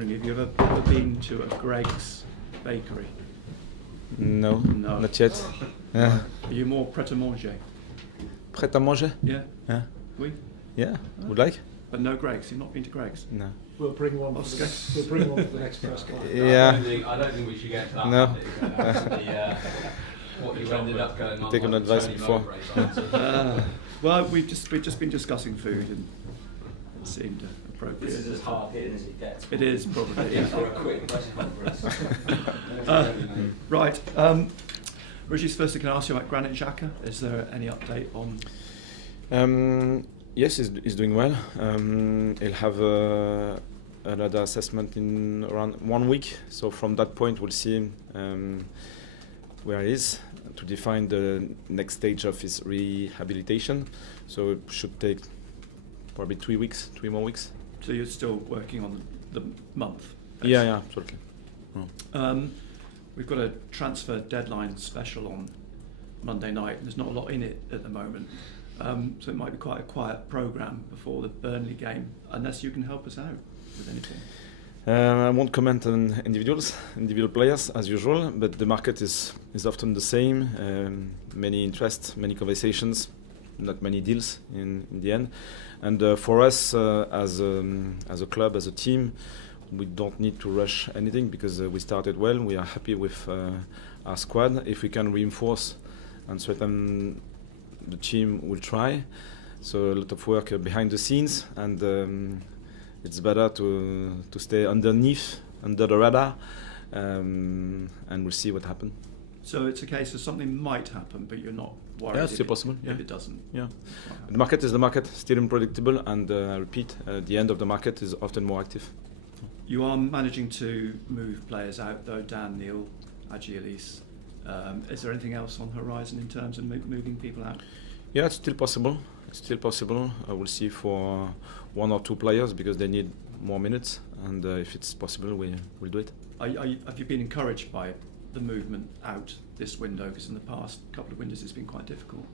Have you ever been to a Greg's bakery? No, No. not yet. Are you more prêt-à-manger? Prêt à manger? Yeah. Yeah. Oui? Yeah, would like? But no Greg's. You've not been to Greg's? No. We'll bring one. Oscar. We'll bring one for the next press conference. Yeah. I don't think we should get to that. No. What you ended up going on. Taken on advice Tony before. Mowbray's Well, we've just been discussing food, and it seemed appropriate. This is as hard hitting as it gets. It is probably. Yeah. For a quick press conference. Right. Régis, firstly, can I ask you about Granit Xhaka? Is there any update on? Yes, he's doing well. He'll have another assessment in around 1 week. So from that point, we'll see where he is to define the next stage of his rehabilitation. So it should take probably 3 more weeks. So you're still working on the month? Yeah, absolutely. We've got a transfer deadline special on Monday night. There's not a lot in it at the moment. So it might be quite a quiet programme before the Burnley game, unless you can help us out with anything. I won't comment on individual players as usual, but the market is often the same. Many interests, many conversations, not many deals in the end. And for us as a club, as a team, we don't need to rush anything because we started well. We are happy with our squad. If we can reinforce and strengthen the team, will try. So a lot of work behind the scenes, and it's better to stay under the radar, and we'll see what happens. So it's a case of something might happen, but you're not worried. Yeah, it's still possible. If it doesn't. Yeah, the market is the market, still unpredictable, and I repeat, the end of the market is often more active. You are managing to move players out, though. Dan, Neil, Agilis. Is there anything else on the horizon in terms of moving people out? Yeah, it's still possible. We'll see for 1 or 2 players because they need more minutes, and if it's possible, we'll do it. Have you been encouraged by the movement out this window? Because in the past couple of windows, it's been quite difficult.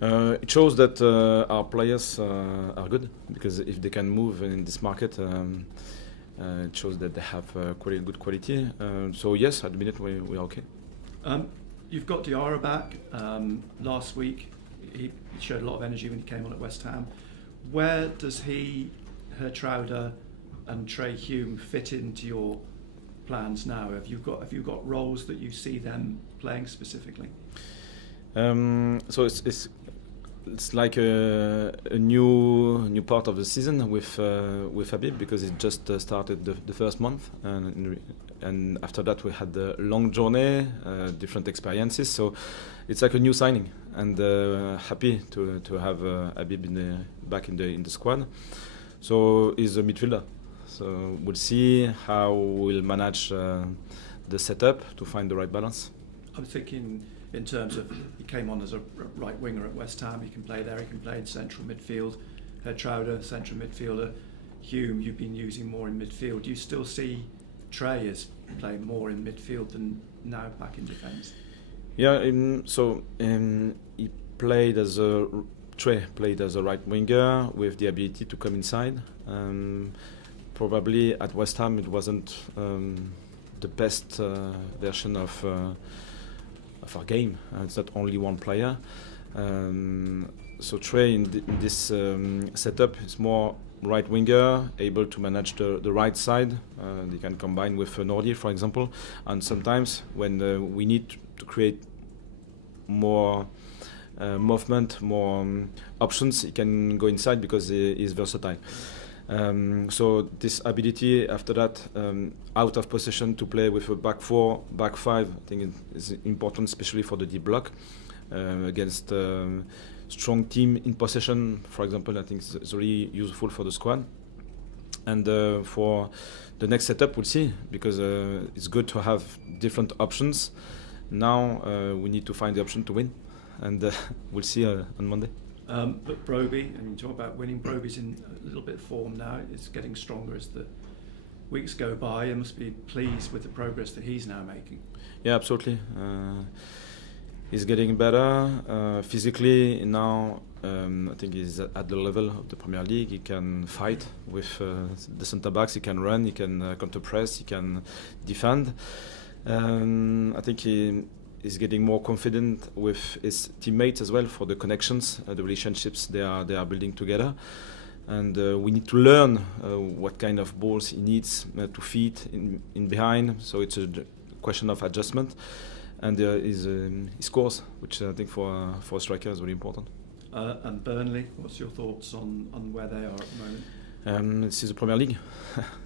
It shows that our players are good, because if they can move in this market, it shows that they have good quality. So yes, at the minute we're okay. You've got Diarra back. Last week he showed a lot of energy when he came on at West Ham. Where does he, Hertrauder and Trey Hume fit into your plans now? Have you got roles that you see them playing specifically? So it's like a new part of the season with Habib, because it just started the first month, and after that we had a long journey, different experiences. So it's like a new signing, and happy to have Habib back in the squad. So he's a midfielder. So we'll see how we'll manage the setup to find the right balance. I'm thinking in terms of, he came on as a right winger at West Ham. He can play there. He can play in central midfield. Hertrauder, central midfielder. Hume, you've been using more in midfield. Do you still see Trey as playing more in midfield than now back in defence? Yeah, he played as Trey played as a right winger with the ability to come inside. Probably at West Ham it wasn't the best version of our game. It's not only one player. So Trey in this setup is more right winger, able to manage the right side. They can combine with Nordi, for example. And sometimes when we need to create more movement, more options, he can go inside because he is versatile. So this ability after that, out of possession, to play with a back 4, back 5, I think it is important, especially for the deep block against strong team in possession. For example, I think it's really useful for the squad. And for the next setup, we'll see, because it's good to have different options. Now we need to find the option to win, and we'll see on Monday. But Broby, and you talk about winning, Broby's in a little bit of form now. It's getting stronger as the weeks go by. You must be pleased with the progress that he's now making. Yeah, absolutely. He's getting better physically now. I think he's at the level of the Premier League. He can fight with the centre backs. He can run. He can counter press. He can defend. I think he is getting more confident with his teammates as well for the connections, the relationships they are building together. And we need to learn what kind of balls he needs to feed in behind. So it's a question of adjustment. And his scores, which I think for a striker is very important. And Burnley, what's your thoughts on where they are at the moment? This is the Premier League,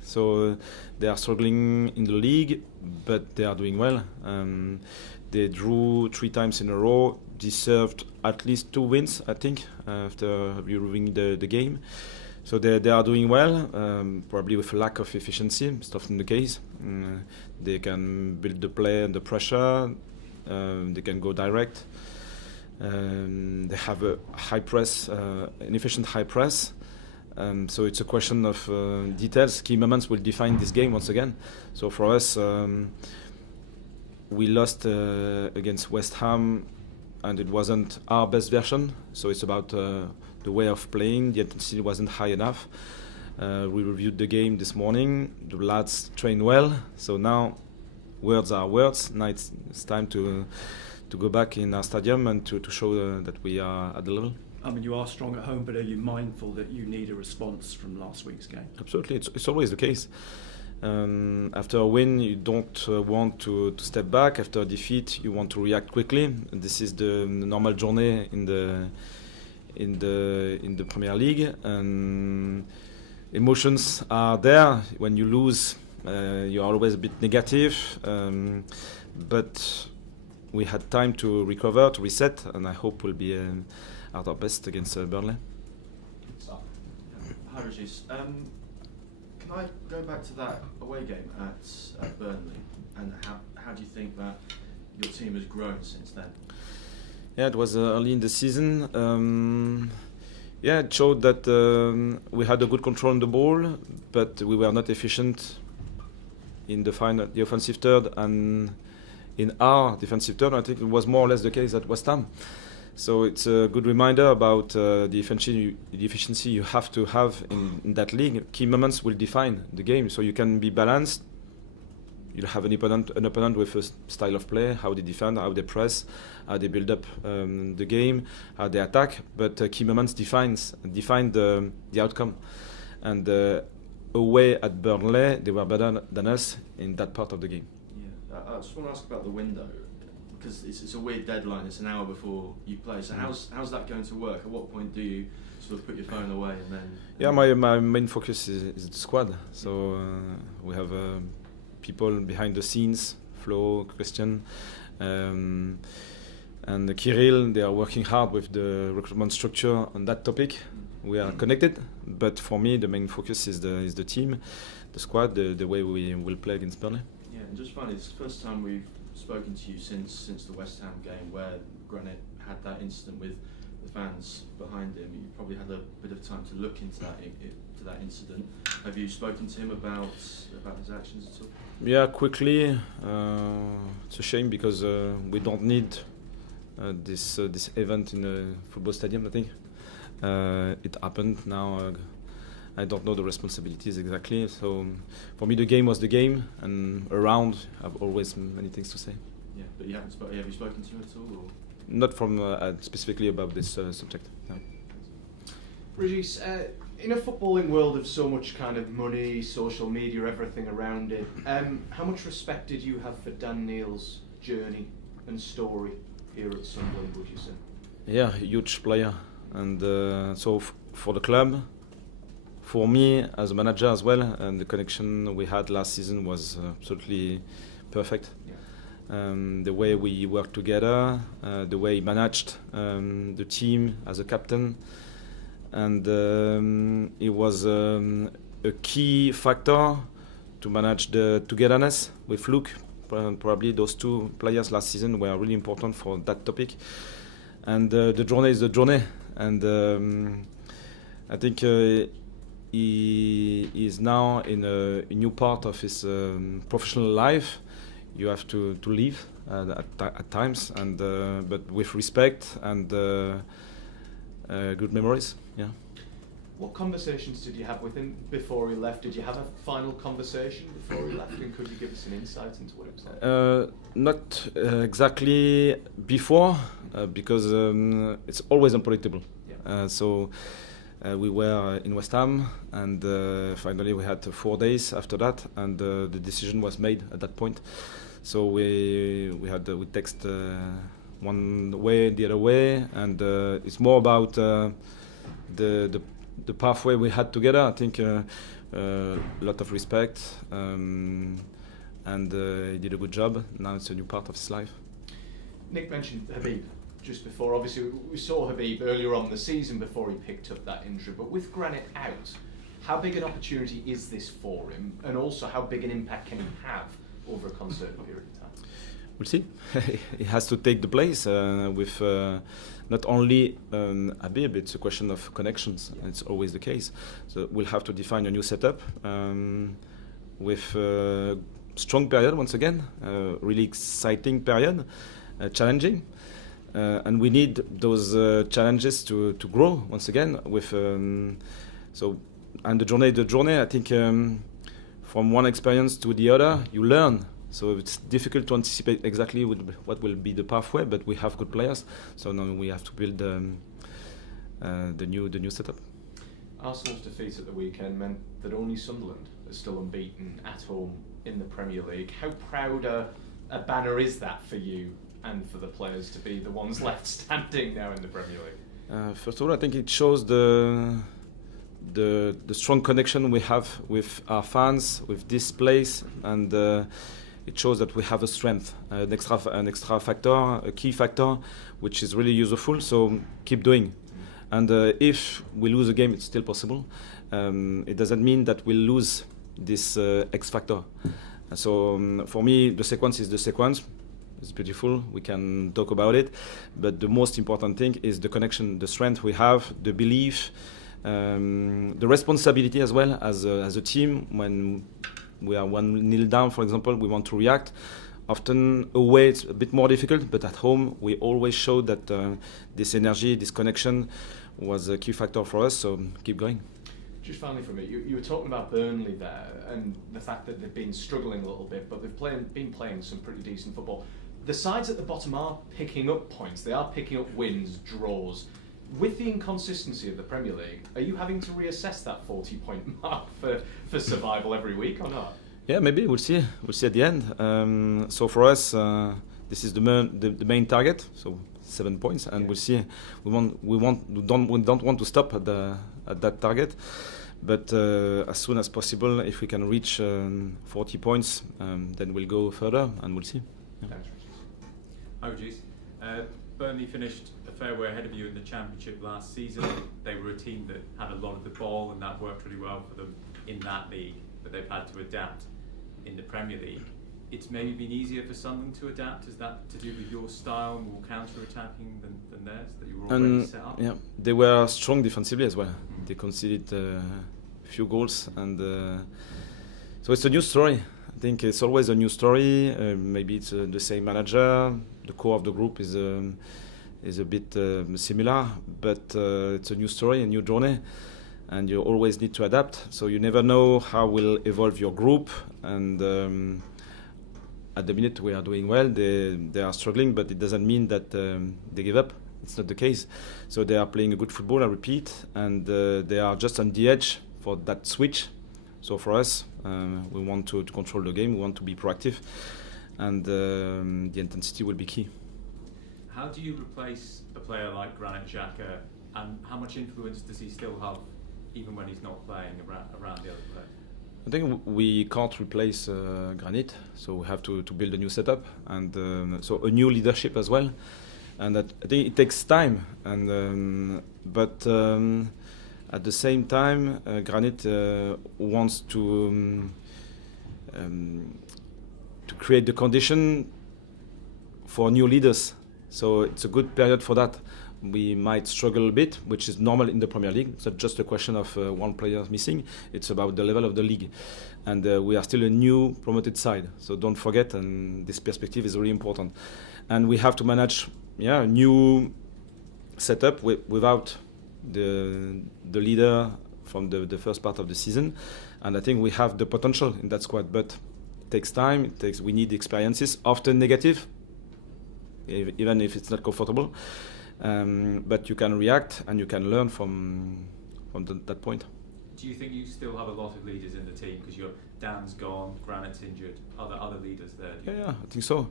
so they are struggling in the league, but they are doing well. They drew 3 times in a row, deserved at least 2 wins, I think, after reviewing the game. So they are doing well, probably with a lack of efficiency. It's often the case. They can build the play under pressure. They can go direct. They have a high press, an efficient high press. So it's a question of details. Key moments will define this game once again. So for us, we lost against West Ham, and it wasn't our best version. So it's about the way of playing. The intensity wasn't high enough. We reviewed the game this morning. The lads trained well. So now, words are words. Now it's time to go back in our stadium and to show that we are at the level. I mean, you are strong at home, but are you mindful that you need a response from last week's game? Absolutely, it's always the case. After a win, you don't want to step back. After a defeat, you want to react quickly. This is the normal journey in the Premier League. And emotions are there. When you lose, you are always a bit negative. But we had time to recover, to reset, and I hope we'll be at our best against Burnley. Hi, Régis. Can I go back to that away game at Burnley, and how do you think that your team has grown since then? Yeah, it was early in the season. Yeah, it showed that we had a good control on the ball, but we were not efficient in the offensive third, and in our defensive third. I think it was more or less the case at West Ham. So it's a good reminder about the efficiency you have to have in that league. Key moments will define the game, so you can be balanced. You'll have an opponent with a style of play, how they defend, how they press, how they build up the game, how they attack. But key moments define the outcome. And away at Burnley, they were better than us in that part of the game. Yeah, I just want to ask about the window, because it's a weird deadline. It's an hour before you play. So how's that going to work? At what point do you sort of put your phone away and then? Yeah, my main focus is the squad. So we have people behind the scenes, Flo, Christian, and Kirill. They are working hard with the recruitment structure on that topic. We are connected, but for me the main focus is the team, the squad, the way we will play against Burnley. Yeah, and just finally, it's the first time we've spoken to you since the West Ham game, where Granit had that incident with the fans behind him. You probably had a bit of time to look into that incident. Have you spoken to him about his actions at all? Yeah, quickly. It's a shame because we don't need this event in a football stadium, I think. It happened now. I don't know the responsibilities exactly. So for me, the game was the game, and around, I've always many things to say. Yeah, but you haven't have you spoken to him at all? Or? Not from specifically about this subject. No. Régis, in a footballing world of so much kind of money, social media, everything around it, how much respect did you have for Dan Neil's journey and story here at Sunderland, would you say? Yeah, huge player, and so for the club, for me as a manager as well, and the connection we had last season was absolutely perfect. Yeah. The way we worked together, the way he managed the team as a captain, and it was a key factor to manage the togetherness with Luke. Probably those two players last season were really important for that topic. And the journey is the journey, and I think he is now in a new part of his professional life. you have to leave at times, and but with respect and good memories. Yeah. What conversations did you have with him before he left? Did you have a final conversation before he left, and could you give us an insight into what it was like? Not exactly before, because it's always unpredictable. Yeah. So we were in West Ham, and finally we had 4 days after that, and the decision was made at that point. So we text one way, the other way, and it's more about the pathway we had together. I think a lot of respect, and he did a good job. Now it's a new part of his life. Nick mentioned Habib just before. Obviously, we saw Habib earlier on the season before he picked up that injury. But with Granit out, how big an opportunity is this for him? And also, how big an impact can he have over a certain period of time? We'll see. He has to take the place with not only Habib, it's a question of connections. Yeah. It's always the case. So we'll have to define a new setup with a strong period once again, really exciting period, challenging. And we need those challenges to grow once again. With and the journey. I think from one experience to the other, you learn. So it's difficult to anticipate exactly what will be the pathway, but we have good players. So now we have to build the new setup. Arsenal's defeat at the weekend meant that only Sunderland is still unbeaten at home in the Premier League. How proud a banner is that for you and for the players to be the ones left standing now in the Premier League? First of all, I think it shows the strong connection we have with our fans, with this place, and it shows that we have a strength, an extra factor, a key factor, which is really useful. So keep doing. And if we lose a game, it's still possible. It doesn't mean that we'll lose this X factor. So for me, the sequence is the sequence. It's beautiful. We can talk about it, but the most important thing is the connection, the strength we have, the belief, the responsibility as well as a team. When we are 1-0 down, for example, we want to react. Often away it's a bit more difficult, but at home we always showed that this energy, this connection was a key factor for us, so keep going. Just finally from me, you were talking about Burnley there and the fact that they've been struggling a little bit, but they've been playing some pretty decent football. The sides at the bottom are picking up points, they are picking up wins, draws. With the inconsistency of the Premier League, are you having to reassess that 40-point mark for survival every week or not? Yeah, maybe we'll see. We'll see at the end. So for us, this is the main target. So 7 points, and we'll see. We don't want to stop at that target, but as soon as possible, if we can reach 40 points, then we'll go further, and we'll see. Yeah. Thanks, Hi, Régis. Burnley finished a fair way ahead of you in the Championship last season. They were a team that had a lot of the ball, and that worked really well for them in that league, but they've had to adapt in the Premier League. It's maybe been easier for Sunderland to adapt. Is that to do with your style, more counter-attacking than theirs, that you were already set up? Yeah, they were strong defensively as well. Mm-hmm. They conceded a few goals, and so it's a new story. I think it's always a new story. Maybe it's the same manager. The core of the group is a bit similar, but it's a new story, a new journey, and you always need to adapt. So you never know how will evolve your group. And at the minute we are doing well. They are struggling, but it doesn't mean that they give up. It's not the case. So they are playing a good football, I repeat, and they are just on the edge for that switch. So for us, we want to control the game. We want to be proactive, and the intensity will be key. How do you replace a player like Granit Xhaka, and how much influence does he still have, even when he's not playing around the other players? I think we can't replace Granit, so we have to build a new setup, and so a new leadership as well. And I think it takes time, and but at the same time, Granit wants to create the condition for new leaders. So it's a good period for that. we might struggle a bit, which is normal in the Premier League. It's not just a question of one player missing. It's about the level of the league. And we are still a new promoted side. So don't forget, and this perspective is really important. And we have to manage a new setup without the leader from the first part of the season. And I think we have the potential in that squad, but it takes time. We need experiences, often negative, even if it's not comfortable. But you can react and you can learn from that point. Do you think you still have a lot of leaders in the team? Because Dan's gone, Granit's injured. Are there other leaders there? Yeah, I think so.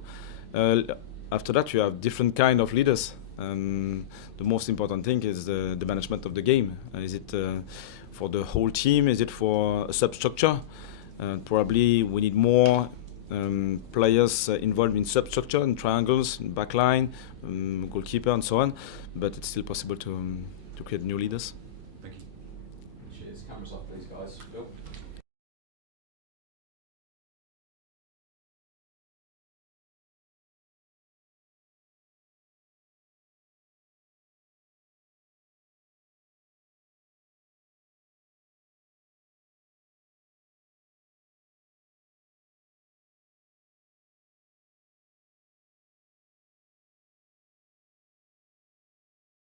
After that, you have different kind of leaders. The most important thing is the management of the game. Is it for the whole team? Is it for a substructure? Probably we need more players involved in substructure, in triangles, in backline, goalkeeper, and so on. But it's still possible to create new leaders.